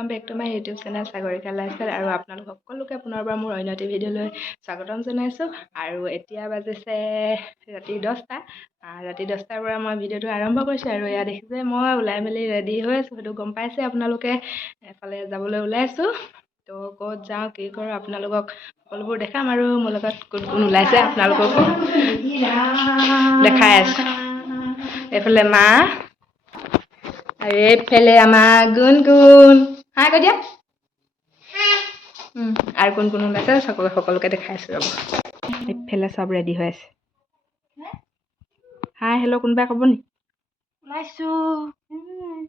Welcome back to my YouTube channel Sagarika lifestyle और आपलोक सकलोके पुनरबार मोर अन्य एटी भिडिओলৈ स्वागतम जनाइছো আৰু এতিয়া বাজিছে ৰাতি 10টা ৰাতি 10টাৰ পৰা মই ভিডিওটো আৰম্ভ কৰিছো আৰু ইয়া দেখিছে মই ওলাই মেলি ৰেডি হৈ আছো সেইটো গম পাইছে আপোনালোকে এফালে যাবলৈ ওলাইছো তো ক'ত যাও কি কৰো আপোনালোকক সকলোবোৰ দেখাম আৰু মোৰ লগত কোন কোন ওলাইছে আপোনালোককো দেখাই আছো এফালে মা আৰু এফালে আমাৰ গুণ হাই কৈ দিয়া আৰু কোন কোন ওলাইছে সকলোকে দেখাইছো ৰব এফালে সব ৰেডি হৈ আছে হাই হেল্ল' কোনবা ক'ব নি ওলাইছো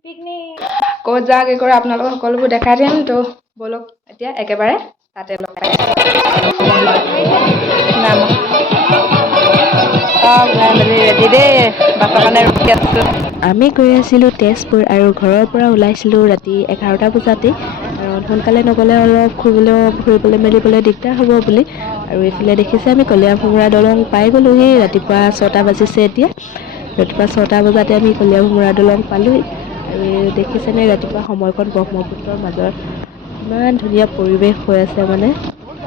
পিকনিক ক'ত যাও কি কৰে আপোনালোকক সকলোবোৰ দেখাই দিম তো বলক এতিয়া একেবাৰে তাতে লগ পাই নাম ৰেডি দে বাছৰ কাৰণে ৰখি আছো আমি গৈ আছিলোঁ তেজপুৰ আৰু ঘৰৰ পৰা ওলাইছিলোঁ ৰাতি 11টা বজাতে কাৰণ সোনকালে নগ'লে অলপ ফুৰিবলৈ মেলিবলৈ দিগদাৰ হ'ব বুলি আৰু এইফালে দেখিছে আমি কলীয়া ভোমোৰা দলং পাই গ'লোহি ৰাতিপুৱা 6টা বাজিছে এতিয়া ৰাতিপুৱা 6টা বজাতে আমি কলীয়া ভোমোৰা দলং পালোহি আৰু দেখিছেনে ৰাতিপুৱা সময়কণ ব্ৰহ্মপুত্ৰৰ মাজৰ ইমান ধুনীয়া পৰিৱেশ হৈ আছে মানে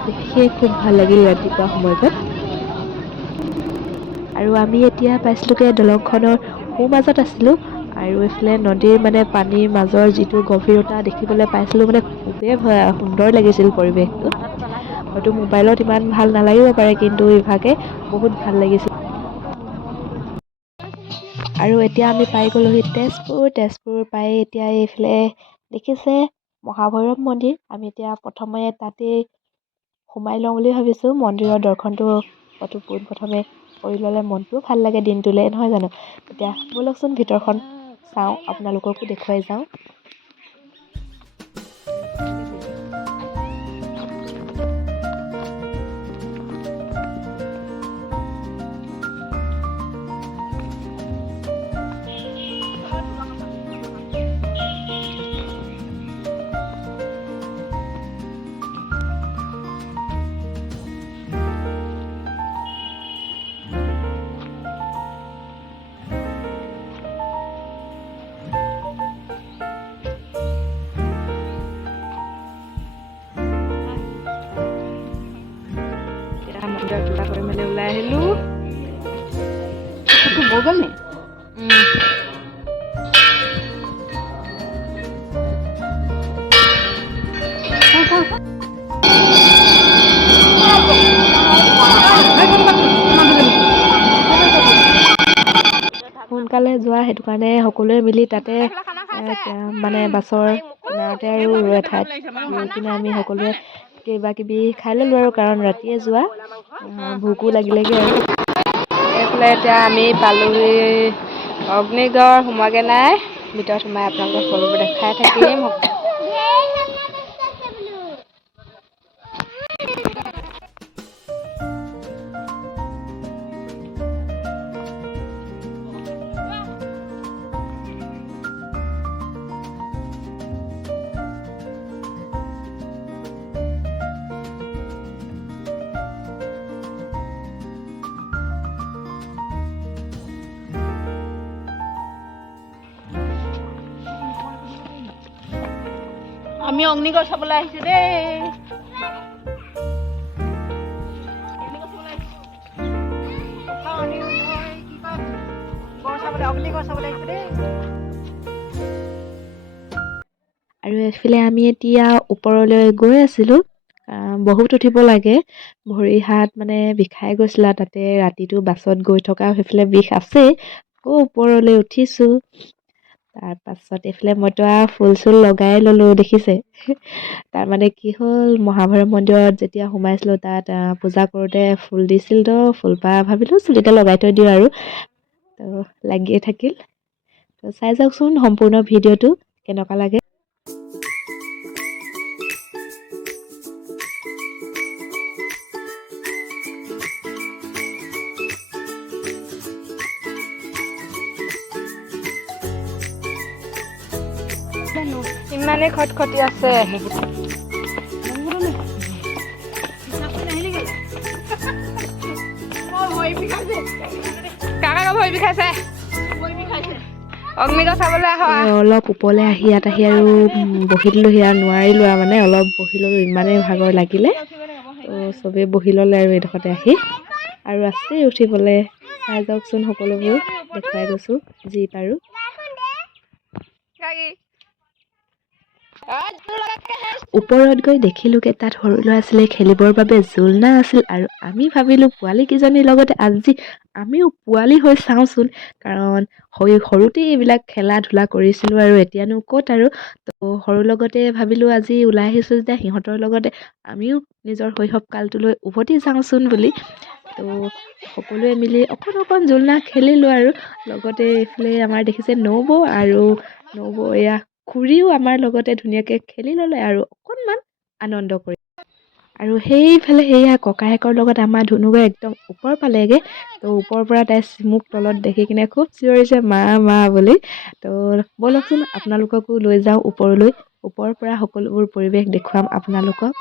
দেখিয়ে খুব ভাল লাগিল ৰাতিপুৱা সময়কণ আৰু আমি এতিয়া পাইছিলোঁগৈ দলংখনৰ মাজত আছিলোঁ আৰু এইফালে নদীৰ মানে পানীৰ মাজৰ যিটো গভীৰতা দেখিবলৈ পাইছিলোঁ মানে খুবেই সুন্দৰ লাগিছিল পৰিৱেশটো হয়তো মোবাইলত ইমান ভাল নালাগিব পাৰে কিন্তু ইভাগে বহুত ভাল লাগিছিল আৰু এতিয়া আমি পাই গ'লোহি তেজপুৰ পাই এতিয়া এইফালে দেখিছে মহাভৈৰৱ মন্দিৰ আমি এতিয়া প্ৰথমে তাতে সোমাই লওঁ বুলি ভাবিছোঁ মন্দিৰৰ দৰ্শনটো পোনপ্ৰথমে কৰি ল'লে মনটোও ভাল লাগে দিনটোলৈ নহয় জানো এতিয়া ব'লকচোন ভিতৰখন চাওঁ আপোনালোককো দেখুৱাই যাওঁ পূজা কৰি মেলি ওলাই আহিলোঁ বগল নি সোনকালে যোৱা সেইটো কাৰণে সকলোৱে মিলি তাতে মানে বাছৰ কিনাৰতে আৰু এঠাইত ৰৈ কিনে আমি সকলোৱে কিবা কিবি খাই ল'লোঁ আৰু কাৰণ ৰাতিয়ে যোৱা ভোকো লাগিলেগৈ আৰু এইফালে এতিয়া আমি পালোহি অগ্নিগড় সোমোৱাগৈ নাই ভিতৰত সোমাই আপোনালোকক সকলোবোৰ দেখাই থাকিম আমি অগ্নিগড় চাবলৈ আহিছো দেই আৰু এইফালে আমি এতিয়া ওপৰলৈ গৈ আছিলোঁ বহুত উঠিব লাগে ভৰি হাত মানে বিষাই গৈছিল তাতে ৰাতিটো বাছত গৈ থকা সেইফালে বিষ আছে ওপৰলৈ উঠিছোঁ তাৰপাছত এইফালে মইতো ফুল চুল লগাই ল'লোঁ দেখিছে তাৰমানে কি হ'ল মহাভৈৰৱ মন্দিৰত যেতিয়া সোমাইছিলোঁ তাত পূজা কৰোঁতে ফুল দিছিল তো ফুলপাহ ভাবিলোঁ চুলিতে লগাই থৈ দিওঁ আৰু তো লাগিয়ে থাকিল তো চাই যাওকচোন সম্পূৰ্ণ ভিডিঅ'টো কেনেকুৱা লাগে ইমানে খটখটি আছে কাকা ভৰি বিষাইছে অগ্নিগড় চাবলৈ আহা। অলপ ওপৰলৈ আহি ইয়াত আহি আৰু বহি দিলোঁহি আৰু নোৱাৰিলোঁ আৰু মানে অলপ বহি ল'লোঁ, ইমানেই ভাগৰ লাগিলে। ত' চবেই বহি ল'লে আৰু এইডোখৰতে আহি আৰু আছেই উঠিবলৈ। চাই যাওকচোন, সকলোবোৰ দেখুৱাই গৈছোঁ যি পাৰোঁ। ওপৰত গৈ দেখিলোঁগে তাত সৰু ল'ৰা-ছোৱালীয়ে খেলিবৰ বাবে জোলনা আছিল আৰু আমি ভাবিলোঁ পোৱালীকেইজনীৰ লগতে আজি আমিও পোৱালি হৈ চাওঁচোন, কাৰণ সৰুতে এইবিলাক খেলা-ধূলা কৰিছিলোঁ আৰু এতিয়ানো ক'ত আৰু। ত' সৰুৰ লগতে ভাবিলোঁ আজি ওলাই আহিছোঁ যেতিয়া সিহঁতৰ লগতে আমিও নিজৰ শৈশৱ কালটোলৈ উভতি যাওঁচোন বুলি। ত' সকলোৱে মিলি অকণ জোলনা খেলিলোঁ আৰু লগতে এইফালে আমাৰ দেখিছে নবৌ আৰু নবৌ এয়া খুৰীও আমাৰ লগতে ধুনীয়াকৈ খেলি ল'লে আৰু অকণমান আনন্দ কৰি। আৰু সেইফালে সেয়া ককায়েকৰ লগত আমাৰ ধুনুগৈ একদম ওপৰ পালেগে। ত' ওপৰৰ পৰা তাই মোক তলত দেখি কিনে খুব চিঞৰিছে মা মা বুলি। ত' ব'লকচোন আপোনালোককো লৈ যাওঁ ওপৰলৈ, ওপৰৰ পৰা সকলোবোৰ পৰিৱেশ দেখুৱাম আপোনালোকক।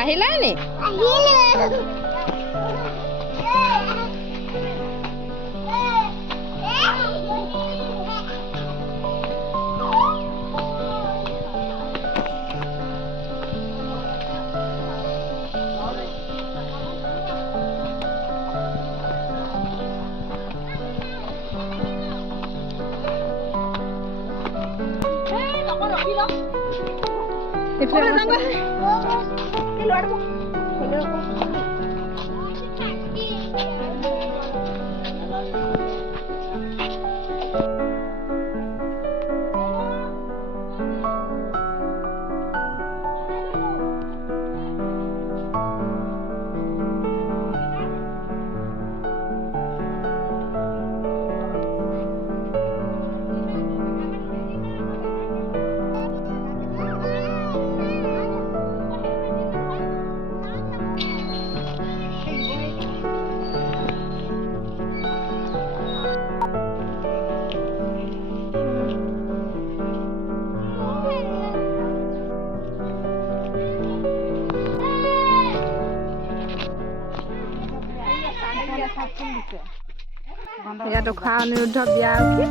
আহিলা নি? ইয়াত উষা অনিৰুদ্ধ বিয়া কি?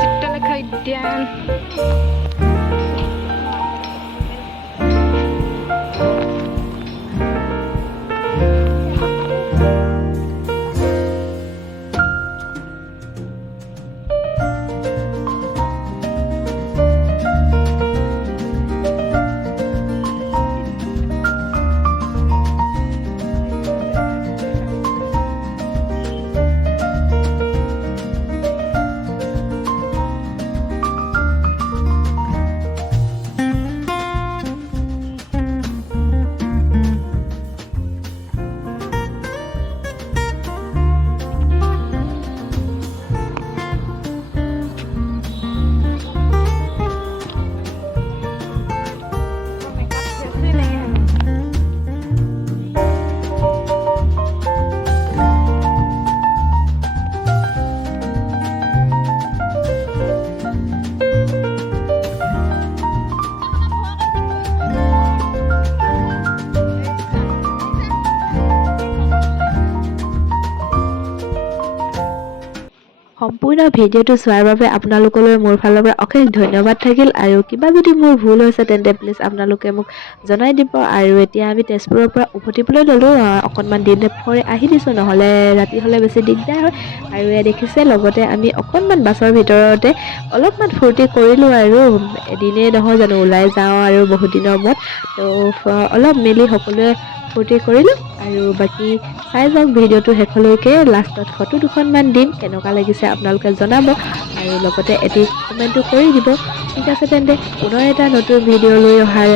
চিত্ৰলেখা উদ্যান। সম্পূৰ্ণ ভিডিঅ'টো চোৱাৰ বাবে আপোনালোকলৈ মোৰ ফালৰ পৰা অশেষ ধন্যবাদ থাকিল। আৰু কিবা যদি মোৰ ভুল হৈছে তেন্তে প্লিজ আপোনালোকে মোক জনাই দিব। আৰু এতিয়া আমি তেজপুৰৰ পৰা উভতিবলৈ ল'লোঁ। অকণমান দিনে আহি দিছোঁ, নহ'লে ৰাতি হ'লে বেছি দিগদাৰ হয়। আৰু এয়া দেখিছে, লগতে আমি অকণমান বাছৰ ভিতৰতে অলপমান ফূৰ্তি কৰিলোঁ আৰু এদিনেই নহয় জানো ওলাই যাওঁ আৰু বহুত দিনৰ মূৰত। ত' অলপ মেলি সকলোৱে ফূৰ্তি কৰিলোঁ। আৰু বাকী চাই যাওক ভিডিঅ'টো শেষলৈকে। লাষ্টত ফটো দুখনমান দিম, কেনেকুৱা লাগিছে আপোনালোকে জনাব আৰু লগতে এটি কমেণ্টো কৰি দিব। ঠিক আছে তেন্তে, পুনৰ এটা নতুন ভিডিঅ' লৈ অহাৰ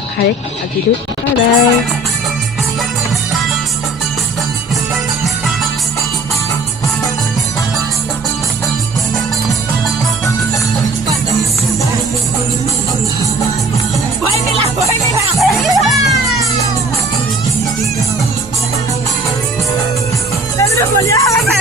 আশাৰে আজিলৈ bye bye. Hãy subscribe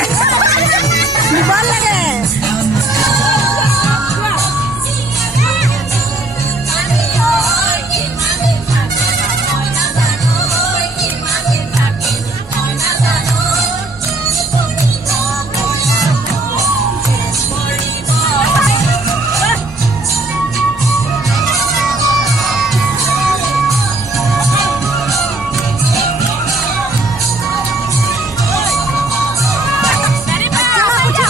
cho kênh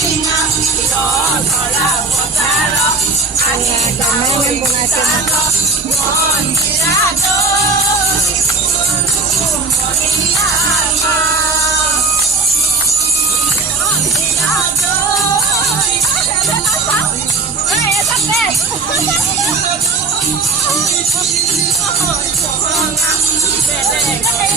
Ghiền Mì Gõ để không bỏ lỡ những video hấp dẫn